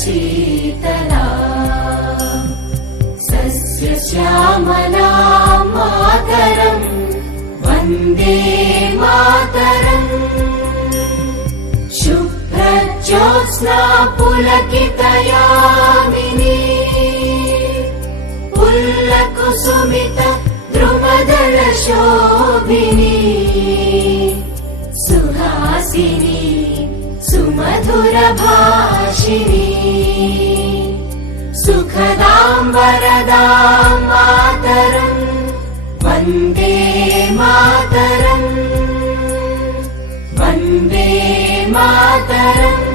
Sheetla सस्यश्यामला Mataram Vande Mataram शुभ्रज्योत्स्ना पुलकितयामिनी पुल्लकुसुमित द्रुमदलशोभिनी Suhasini सुमधुरभाषिणी सुखदां वरदां Mataram Vande Mataram Vande Mataram.